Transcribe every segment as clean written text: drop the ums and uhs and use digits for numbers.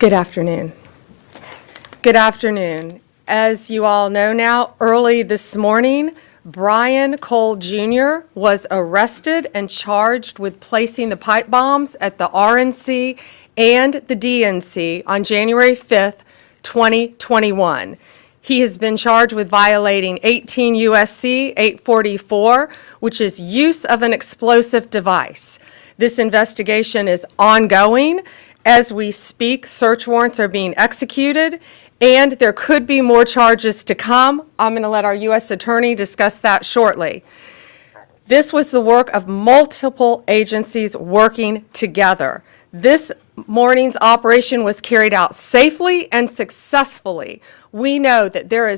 Good afternoon. Good afternoon. As you all know now, early this morning, Brian Cole Jr. was arrested and charged with placing the pipe bombs at the RNC and the DNC on January 5th, 2021. He has been charged with violating 18 U.S.C. 844, which is use of an explosive device. This investigation is ongoing. As we speak, search warrants are being executed, and there could be more charges to come. I'm going to let our U.S. Attorney discuss that shortly. This was the work of multiple agencies working together. This morning's operation was carried out safely and successfully. We know that there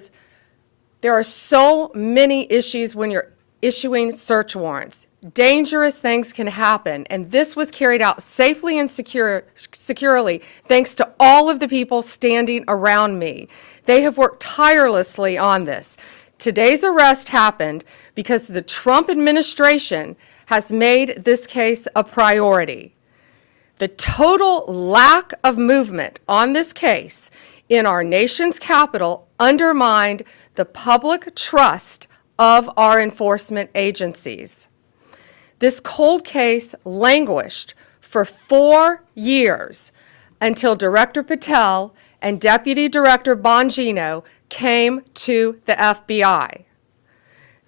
are so many issues when you're issuing search warrants. Dangerous things can happen, and this was carried out safely and securely thanks to all of the people standing around me. They have worked tirelessly on this. Today's arrest happened because the Trump administration has made this case a priority. The total lack of movement on this case in our nation's capital undermined the public trust of our enforcement agencies. This cold case languished for 4 years until Director Patel and Deputy Director Bongino came to the FBI.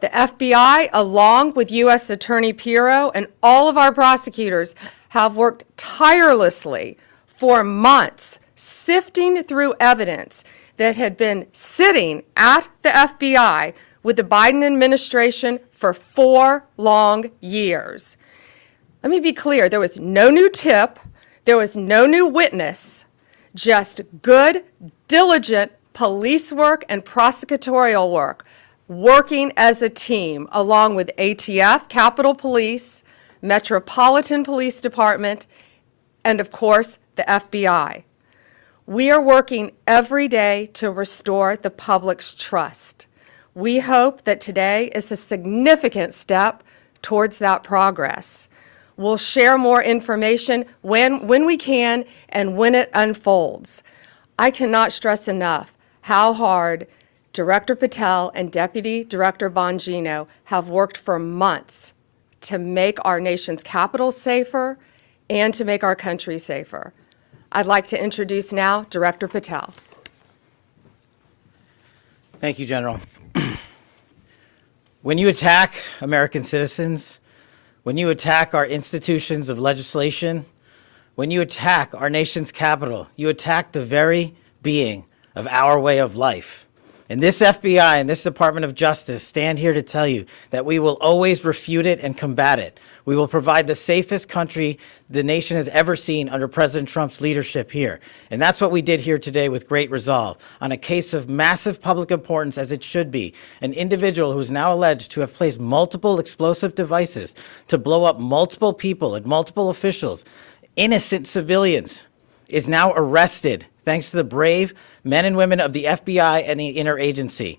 The FBI, along with U.S. Attorney Pirro and all of our prosecutors, have worked tirelessly for months, sifting through evidence that had been sitting at the FBI with the Biden administration for 4 long years. Let me be clear, there was no new tip, there was no new witness, just good, diligent police work and prosecutorial work, working as a team along with ATF, Capitol Police, Metropolitan Police Department, and of course, the FBI. We are working every day to restore the public's trust. We hope that today is a significant step towards that progress. We'll share more information when we can and when it unfolds. I cannot stress enough how hard Director Patel and Deputy Director Bongino have worked for months to make our nation's capital safer and to make our country safer. I'd like to introduce now Director Patel. Thank you, General. When you attack American citizens, when you attack our institutions of legislation, when you attack our nation's capital, you attack the very being of our way of life. And this FBI and this Department of Justice stand here to tell you that we will always refute it and combat it. We will provide the safest country the nation has ever seen under President Trump's leadership here. And that's what we did here today with great resolve on a case of massive public importance, as it should be. An individual who is now alleged to have placed multiple explosive devices to blow up multiple people and multiple officials, innocent civilians, is now arrested thanks to the brave men and women of the FBI and the interagency.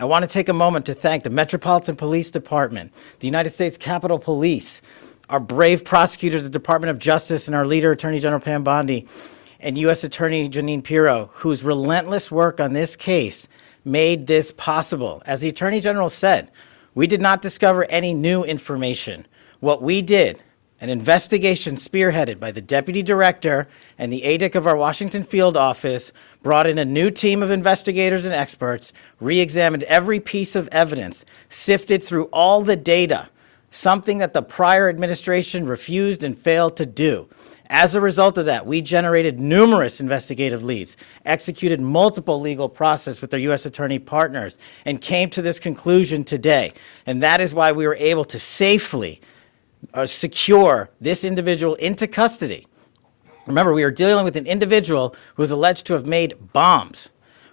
I want to take a moment to thank the Metropolitan Police Department, the United States Capitol Police, our brave prosecutors, the Department of Justice, and our leader, Attorney General Pam Bondi, and U.S. Attorney Jeanine Pirro, whose relentless work on this case made this possible. As the Attorney General said, we did not discover any new information. What we did, an investigation spearheaded by the Deputy Director and the ADIC of our Washington field office, brought in a new team of investigators and experts, re-examined every piece of evidence, sifted through all the data, something that the prior administration refused and failed to do. As a result of that, we generated numerous investigative leads, executed multiple legal process with our U.S. attorney partners, and came to this conclusion today. And that is why we were able to safely secure this individual into custody. Remember, we are dealing with an individual who is alleged to have made bombs.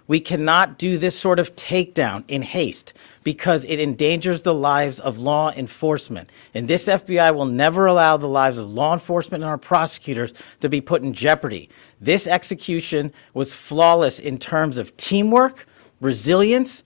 We cannot do this sort of takedown in haste because it endangers the lives of law enforcement. And this FBI will never allow the lives of law enforcement and our prosecutors to be put in jeopardy. This execution was flawless in terms of teamwork, resilience,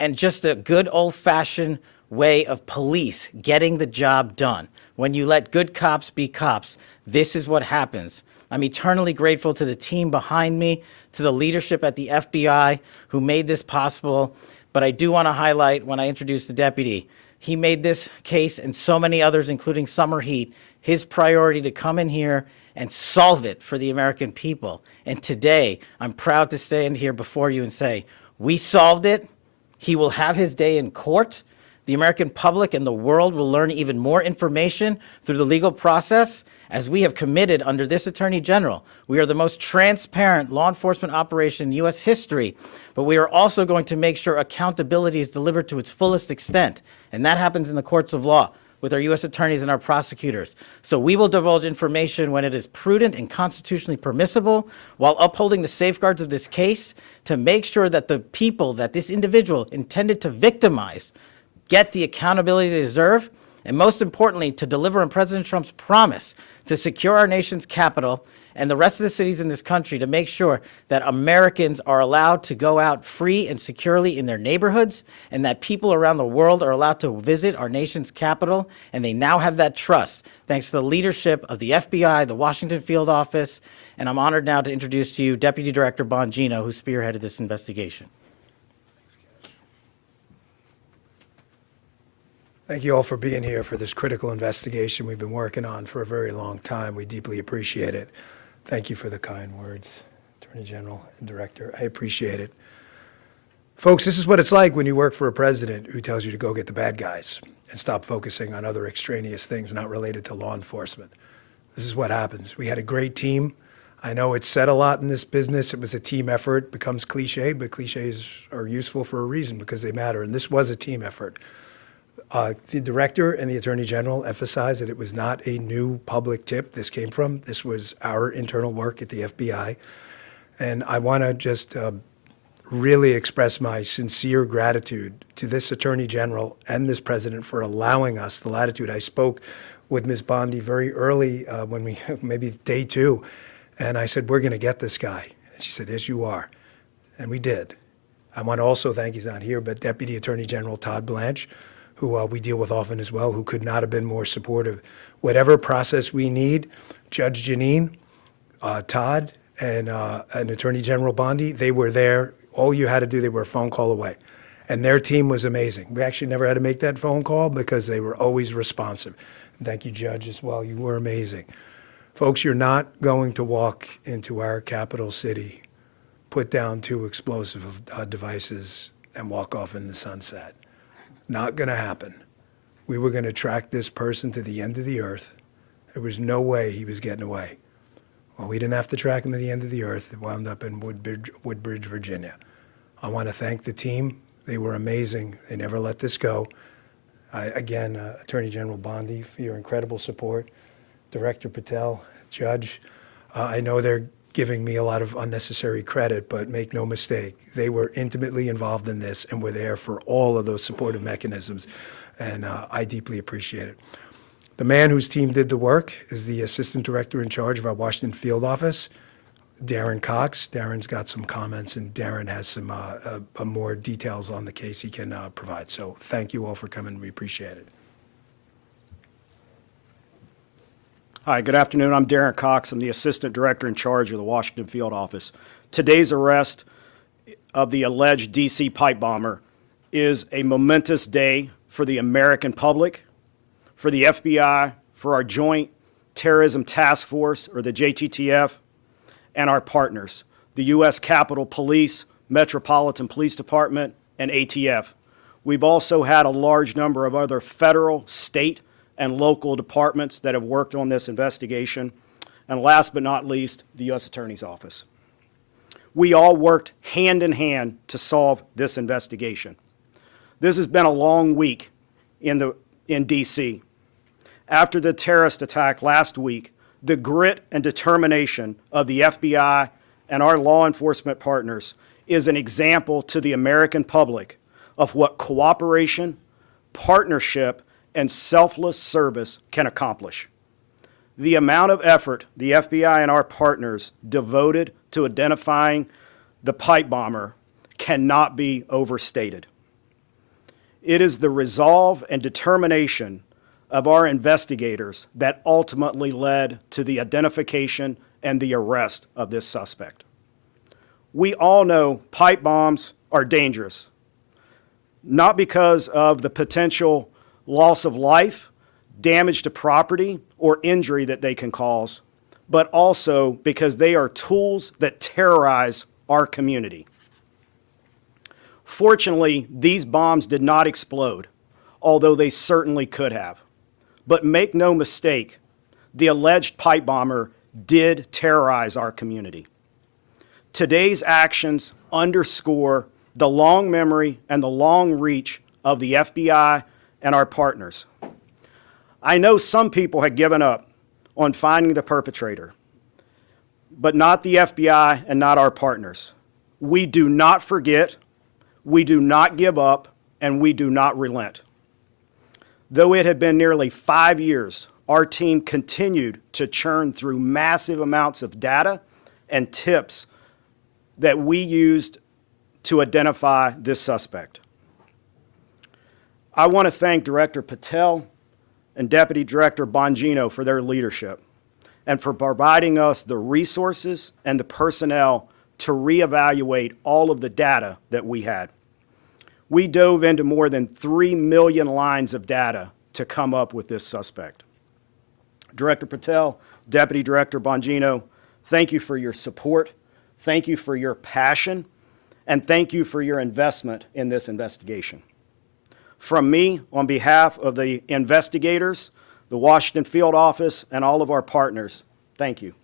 and just a good old-fashioned way of police getting the job done. When you let good cops be cops, this is what happens. I'm eternally grateful to the team behind me, to the leadership at the FBI who made this possible. But I do want to highlight when I introduce the deputy, he made this case and so many others, including Summer Heat, his priority to come in here and solve it for the American people. And today, I'm proud to stand here before you and say, we solved it. He will have his day in court. The American public and the world will learn even more information through the legal process as we have committed under this Attorney General. We are the most transparent law enforcement operation in U.S. history, but we are also going to make sure accountability is delivered to its fullest extent. And that happens in the courts of law with our U.S. attorneys and our prosecutors. So we will divulge information when it is prudent and constitutionally permissible while upholding the safeguards of this case to make sure that the people that this individual intended to victimize get the accountability they deserve, and most importantly, to deliver on President Trump's promise to secure our nation's capital and the rest of the cities in this country to make sure that Americans are allowed to go out free and securely in their neighborhoods and that people around the world are allowed to visit our nation's capital, and they now have that trust thanks to the leadership of the FBI, the Washington Field Office, and I'm honored now to introduce to you Deputy Director Bongino, who spearheaded this investigation. Thank you all for being here for this critical investigation we've been working on for a very long time. We deeply appreciate it. Thank you for the kind words, Attorney General and Director. I appreciate it. Folks, this is what it's like when you work for a president who tells you to go get the bad guys and stop focusing on other extraneous things not related to law enforcement. This is what happens. We had a great team. I know it's said a lot in this business. It was a team effort. It becomes cliche, but cliches are useful for a reason because they matter. And this was a team effort. The director and the attorney general emphasized that it was not a new public tip this came from. This was our internal work at the FBI. And I want to just really express my sincere gratitude to this attorney general and this president for allowing us the latitude. I spoke with Ms. Bondi very early when we, maybe day 2, and I said, we're going to get this guy. And she said, yes, you are. And we did. I want to also thank, he's not here, but Deputy Attorney General Todd Blanche, who we deal with often as well, who could not have been more supportive. Whatever process we need, Judge Jeanine, Todd, and Attorney General Bondi, they were there. All you had to do, they were a phone call away. And their team was amazing. We actually never had to make that phone call because they were always responsive. And thank you, Judge, as well. You were amazing. Folks, you're not going to walk into our capital city, put down 2 explosive devices, and walk off in the sunset. Not going to happen. We were going to track this person to the end of the earth. There was no way he was getting away. Well, we didn't have to track him to the end of the earth. It wound up in Woodbridge, Virginia. I want to thank the team. They were amazing. They never let this go. Again, Attorney General Bondi, for your incredible support. Director Patel, Judge, I know they're giving me a lot of unnecessary credit, but make no mistake, they were intimately involved in this and were there for all of those supportive mechanisms, and I deeply appreciate it. The man whose team did the work is the Assistant Director in charge of our Washington Field Office, Darren Cox. Darren's got some comments, and Darren has some more details on the case he can provide. So thank you all for coming. We appreciate it. Hi, good afternoon. I'm Darren Cox. I'm the Assistant Director in charge of the Washington Field Office. Today's arrest of the alleged D.C. pipe bomber is a momentous day for the American public, for the FBI, for our Joint Terrorism Task Force, or the JTTF, and our partners, the U.S. Capitol Police, Metropolitan Police Department, and ATF. We've also had a large number of other federal, state, and local departments that have worked on this investigation. And last but not least, the U.S. Attorney's Office. We all worked hand in hand to solve this investigation. This has been a long week in D.C. After the terrorist attack last week, the grit and determination of the FBI and our law enforcement partners is an example to the American public of what cooperation, partnership, and selfless service can accomplish. The amount of effort the FBI and our partners devoted to identifying the pipe bomber cannot be overstated. It is the resolve and determination of our investigators that ultimately led to the identification and the arrest of this suspect. We all know pipe bombs are dangerous, not because of the potential loss of life, damage to property, or injury that they can cause, but also because they are tools that terrorize our community. Fortunately, these bombs did not explode, although they certainly could have. But make no mistake, the alleged pipe bomber did terrorize our community. Today's actions underscore the long memory and the long reach of the FBI and our partners. I know some people had given up on finding the perpetrator, but not the FBI and not our partners. We do not forget, we do not give up, and we do not relent. Though it had been nearly 5 years, our team continued to churn through massive amounts of data and tips that we used to identify this suspect. I want to thank Director Patel and Deputy Director Bongino for their leadership and for providing us the resources and the personnel to reevaluate all of the data that we had. We dove into more than 3 million lines of data to come up with this suspect. Director Patel, Deputy Director Bongino, thank you for your support, thank you for your passion, and thank you for your investment in this investigation. From me, on behalf of the investigators, the Washington Field Office, and all of our partners, thank you.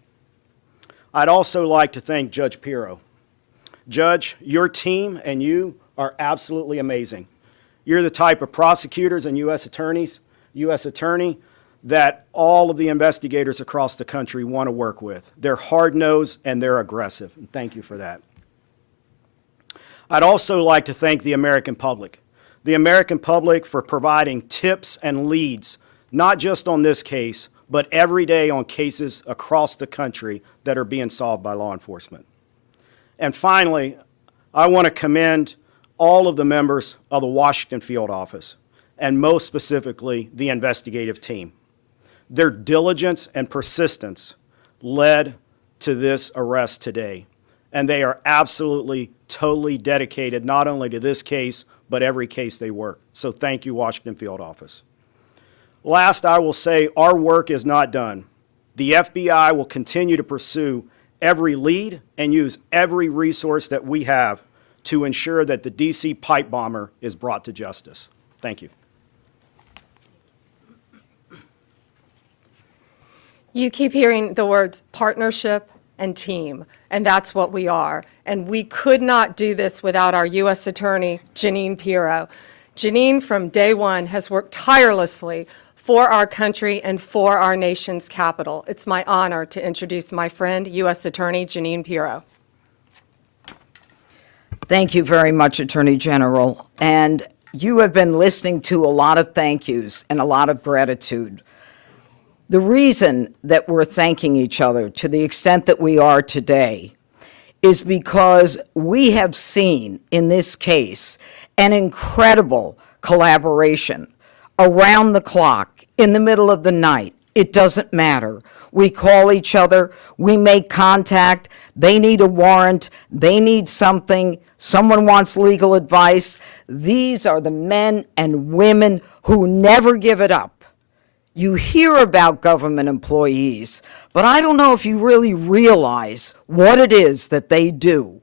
I'd also like to thank Judge Pirro. Judge, your team and you are absolutely amazing. You're the type of prosecutors and U.S. attorney that all of the investigators across the country want to work with. They're hard-nosed and they're aggressive, and thank you for that. I'd also like to thank the American public. The American public for providing tips and leads, not just on this case, but every day on cases across the country that are being solved by law enforcement. And finally, I want to commend all of the members of the Washington Field Office, and most specifically, the investigative team. Their diligence and persistence led to this arrest today, and they are absolutely, totally dedicated not only to this case, but every case they work. So thank you, Washington Field Office. Last, I will say our work is not done. The FBI will continue to pursue every lead and use every resource that we have to ensure that the DC pipe bomber is brought to justice. Thank you. You keep hearing the words partnership and team, and that's what we are. And we could not do this without our U.S. Attorney, Jeanine Pirro. Jeanine, from day one, has worked tirelessly for our country and for our nation's capital. It's my honor to introduce my friend, U.S. Attorney Jeanine Pirro. Thank you very much, Attorney General. And you have been listening to a lot of thank yous and a lot of gratitude. The reason that we're thanking each other to the extent that we are today is because we have seen in this case an incredible collaboration around the clock, in the middle of the night. It doesn't matter. We call each other, we make contact, they need a warrant, they need something, someone wants legal advice. These are the men and women who never give it up. You hear about government employees, but I don't know if you really realize what it is that they do.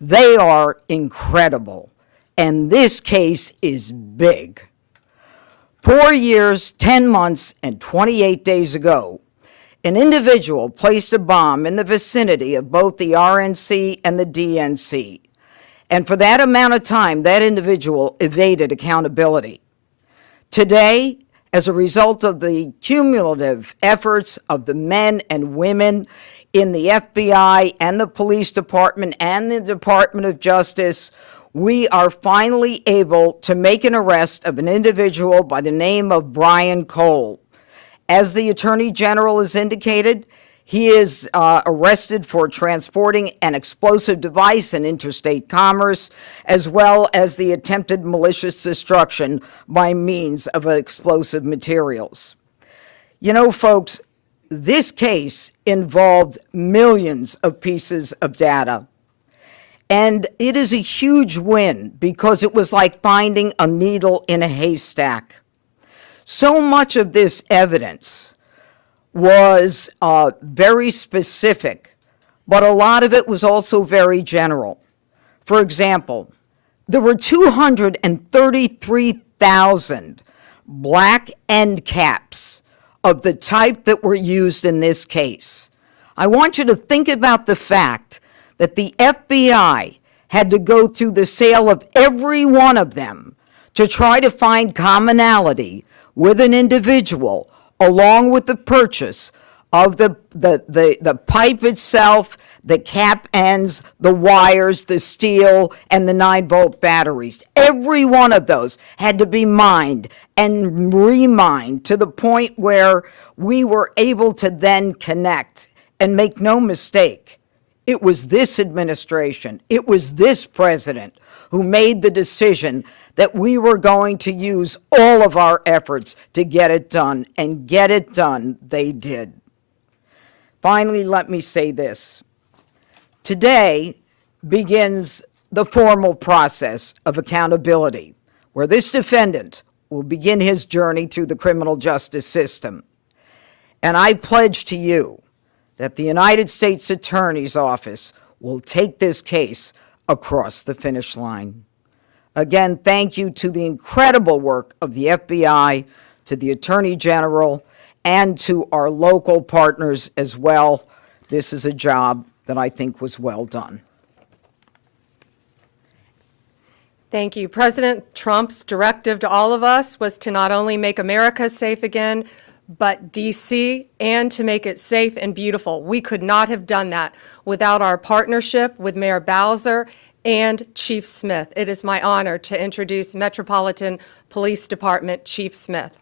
They are incredible, and this case is big. 4 years, 10 months, and 28 days ago, an individual placed a bomb in the vicinity of both the RNC and the DNC. And for that amount of time, that individual evaded accountability. Today, as a result of the cumulative efforts of the men and women in the FBI and the police department and the Department of Justice, we are finally able to make an arrest of an individual by the name of Brian Cole. As the Attorney General has indicated, he is arrested for transporting an explosive device in interstate commerce, as well as the attempted malicious destruction by means of explosive materials. You know, folks, this case involved millions of pieces of data. And it is a huge win because it was like finding a needle in a haystack. So much of this evidence was very specific, but a lot of it was also very general. For example, there were 233,000 black end caps of the type that were used in this case. I want you to think about the fact that the FBI had to go through the sale of every one of them to try to find commonality with an individual, along with the purchase of the pipe itself, the cap ends, the wires, the steel, and the 9-volt batteries. Every one of those had to be mined and remined to the point where we were able to then connect. And make no mistake, it was this administration, it was this president who made the decision that we were going to use all of our efforts to get it done, and get it done they did. Finally, let me say this. Today begins the formal process of accountability, where this defendant will begin his journey through the criminal justice system. And I pledge to you that the United States Attorney's Office will take this case across the finish line. Again, thank you to the incredible work of the FBI, to the Attorney General, and to our local partners as well. This is a job that I think was well done. Thank you. President Trump's directive to all of us was to not only make America safe again, but D.C., and to make it safe and beautiful. We could not have done that without our partnership with Mayor Bowser and Chief Smith. It is my honor to introduce Metropolitan Police Department Chief Smith.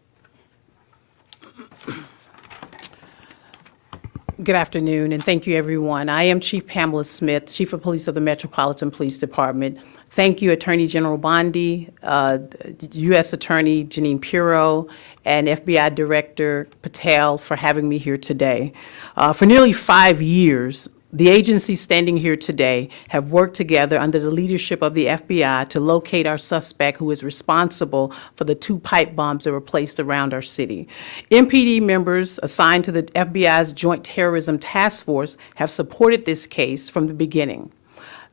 Good afternoon, and thank you, everyone. I am Chief Pamela Smith, Chief of Police of the Metropolitan Police Department. Thank you, Attorney General Bondi, U.S. Attorney Jeanine Pirro, and FBI Director Patel for having me here today. For nearly 5 years, the agencies standing here today have worked together under the leadership of the FBI to locate our suspect who is responsible for the 2 pipe bombs that were placed around our city. MPD members assigned to the FBI's Joint Terrorism Task Force have supported this case from the beginning.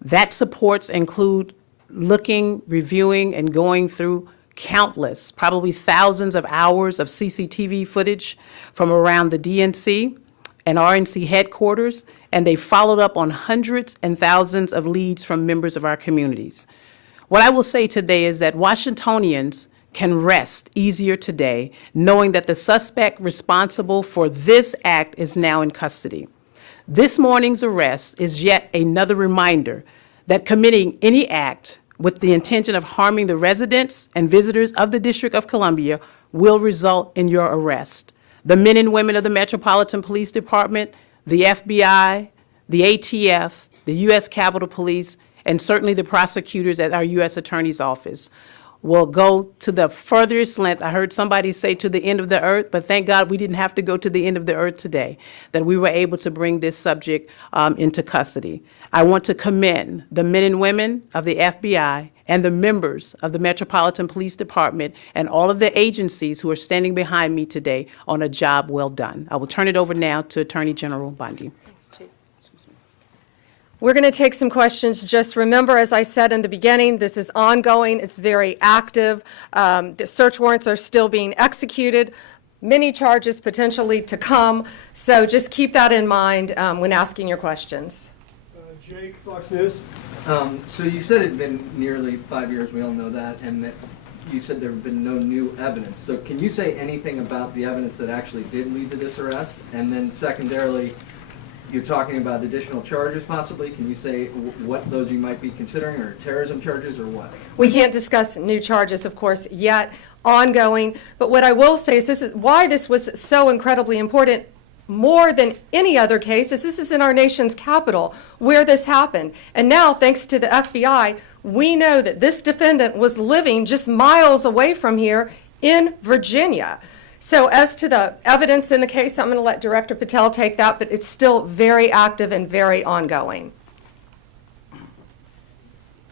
That supports include looking, reviewing, and going through countless, probably thousands of hours of CCTV footage from around the DNC and RNC headquarters, and they followed up on hundreds and thousands of leads from members of our communities. What I will say today is that Washingtonians can rest easier today knowing that the suspect responsible for this act is now in custody. This morning's arrest is yet another reminder that committing any act with the intention of harming the residents and visitors of the District of Columbia will result in your arrest. The men and women of the Metropolitan Police Department, the FBI, the ATF, the U.S. Capitol Police, and certainly the prosecutors at our U.S. Attorney's Office will go to the furthest length. I heard somebody say to the end of the earth, but thank God we didn't have to go to the end of the earth today, that we were able to bring this subject into custody. I want to commend the men and women of the FBI and the members of the Metropolitan Police Department and all of the agencies who are standing behind me today on a job well done. I will turn it over now to Attorney General Bondi. We're going to take some questions. Just remember, as I said in the beginning, this is ongoing. It's very active. The search warrants are still being executed. Many charges potentially to come. So just keep that in mind when asking your questions. Jake, Fox News. So you said it had been nearly 5 years, we all know that, and that you said there have been no new evidence. So can you say anything about the evidence that actually did lead to this arrest? And then secondarily, you're talking about additional charges possibly. Can you say what those you might be considering, or terrorism charges, or what? We can't discuss new charges, of course, yet, ongoing. But what I will say is this is why this was so incredibly important, more than any other case, is this is in our nation's capital where this happened. And now, thanks to the FBI, we know that this defendant was living just miles away from here in Virginia. So as to the evidence in the case, I'm going to let Director Patel take that, but it's still very active and very ongoing.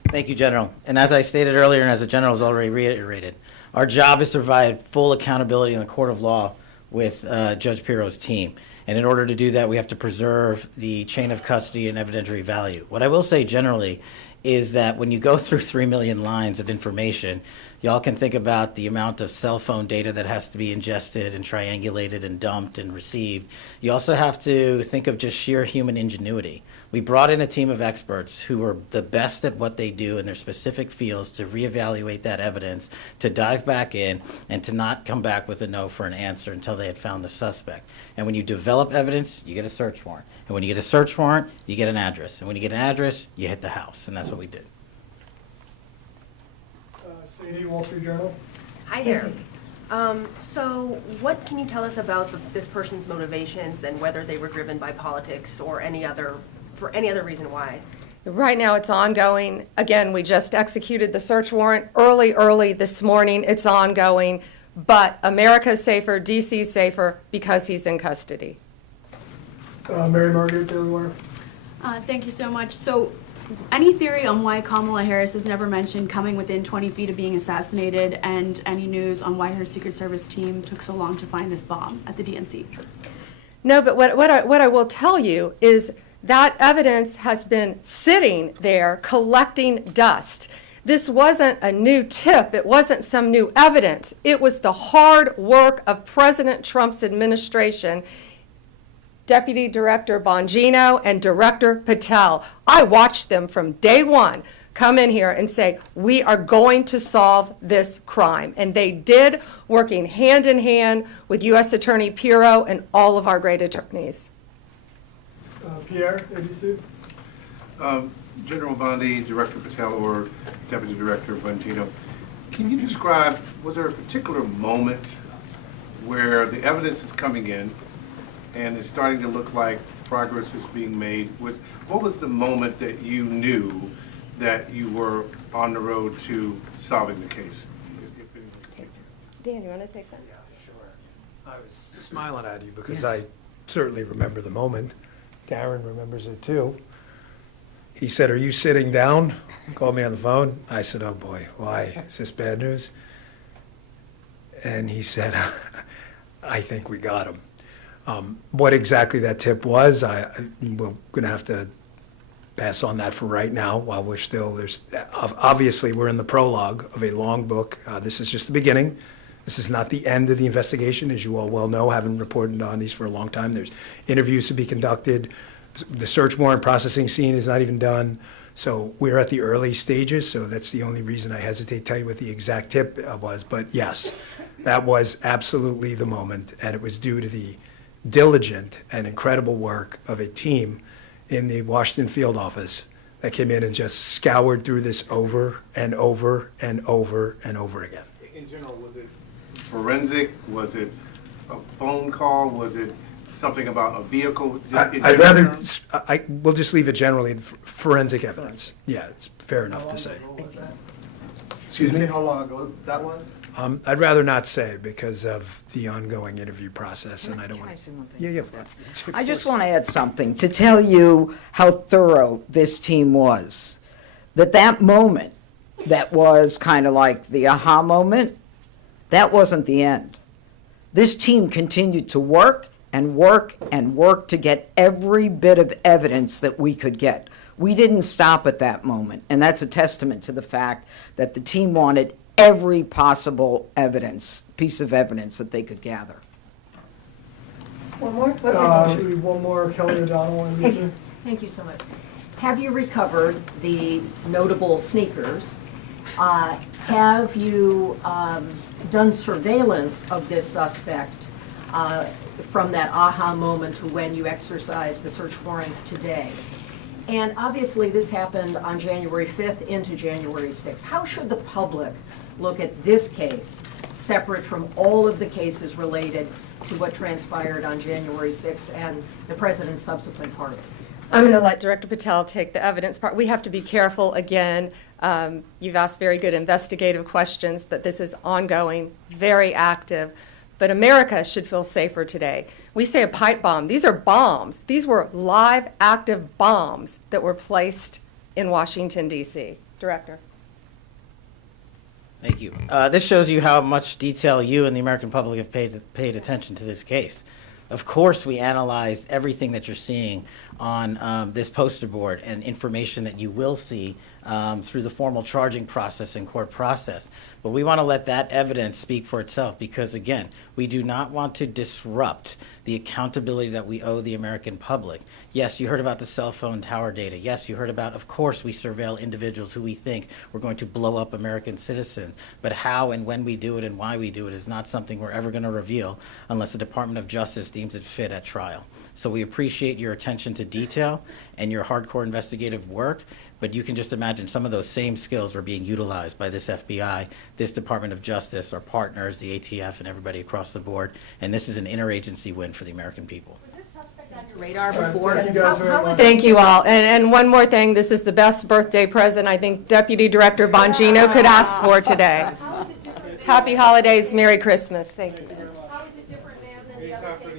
Thank you, General. And as I stated earlier, and as the General has already reiterated, our job is to provide full accountability in the court of law with Judge Pirro's team. And in order to do that, we have to preserve the chain of custody and evidentiary value. What I will say generally is that when you go through 3 million lines of information, y'all can think about the amount of cell phone data that has to be ingested and triangulated and dumped and received. You also have to think of just sheer human ingenuity. We brought in a team of experts who are the best at what they do in their specific fields to reevaluate that evidence, to dive back in, and to not come back with a no for an answer until they had found the suspect. And when you develop evidence, you get a search warrant. And when you get a search warrant, you get an address. And when you get an address, you hit the house. And that's what we did. Sadie, Wall Street Journal. Hi there. So what can you tell us about this person's motivations and whether they were driven by politics or for any other reason why? Right now, it's ongoing. Again, we just executed the search warrant early this morning. It's ongoing. But America's safer, DC's safer because he's in custody. Mary Margaret, Daily Wire. Thank you so much. So, any theory on why Kamala Harris has never mentioned coming within 20 feet of being assassinated, and any news on why her Secret Service team took so long to find this bomb at the DNC? No, but what I will tell you is that evidence has been sitting there collecting dust. This wasn't a new tip. It wasn't some new evidence. It was the hard work of President Trump's administration, Deputy Director Bongino and Director Patel. I watched them from day one come in here and say, we are going to solve this crime. And they did, working hand in hand with U.S. Attorney Pirro and all of our great attorneys. Pierre, ABC. General Bondi, Director Patel, or Deputy Director Bongino, can you describe, was there a particular moment where the evidence is coming in and it's starting to look like progress is being made? What was the moment that you knew that you were on the road to solving the case? Dan, you want to take that? Yeah, sure. I was smiling at you because I certainly remember the moment. Darren remembers it too. He said, "Are you sitting down?" Called me on the phone. I said, "Oh boy, why? Is this bad news?" And he said, "I think we got him." What exactly that tip was, we're going to have to pass on that for right now while we're still, obviously we're in the prologue of a long book. This is just the beginning. This is not the end of the investigation, as you all well know, having reported on these for a long time. There's interviews to be conducted. The search warrant processing scene is not even done. So we're at the early stages, so that's the only reason I hesitate to tell you what the exact tip was. But yes, that was absolutely the moment, and it was due to the diligent and incredible work of a team in the Washington field office that came in and just scoured through this over and over and over and over again. In general, was it forensic? Was it a phone call? Was it something about a vehicle? I'd rather, we'll just leave it generally, forensic evidence. Yeah, it's fair enough to say. Excuse me? How long ago that was? I'd rather not say because of the ongoing interview process, and I don't want to. Yeah. I just want to add something to tell you how thorough this team was. That moment that was kind of like the aha moment, that wasn't the end. This team continued to work and work and work to get every bit of evidence that we could get. We didn't stop at that moment, and that's a testament to the fact that the team wanted every possible piece of evidence that they could gather. One more? One more, Kelly O'Donnell, NBC. Thank you so much. Have you recovered the notable sneakers? Have you done surveillance of this suspect from that aha moment to when you exercised the search warrants today? And obviously this happened on January 5th into January 6th. How should the public look at this case separate from all of the cases related to what transpired on January 6th and the president's subsequent pardons? I'm going to let Director Patel take the evidence part. We have to be careful again. You've asked very good investigative questions, but this is ongoing, very active. but America should feel safer today. We say a pipe bomb. These are bombs. These were live, active bombs that were placed in Washington, D.C. Director. Thank you. This shows you how much detail you and the American public have paid attention to this case. Of course, we analyzed everything that you're seeing on this poster board and information that you will see through the formal charging process and court process. But we want to let that evidence speak for itself because, again, we do not want to disrupt the accountability that we owe the American public. Yes, you heard about the cell phone tower data. Yes, you heard about, of course, we surveil individuals who we think we're going to blow up American citizens. But how and when we do it and why we do it is not something we're ever going to reveal unless the Department of Justice deems it fit at trial. So we appreciate your attention to detail and your hardcore investigative work, but you can just imagine some of those same skills were being utilized by this FBI, this Department of Justice, our partners, the ATF, and everybody across the board. And this is an interagency win for the American people. Was this suspect on your radar All right, before? thank you guys very How much. was Thank this- you all. And one more thing, this is the best birthday present I think Deputy Director Bongino could ask for today. How is it different? Happy holidays, Merry Christmas. Thank you. How is it different, ma'am, than the other case?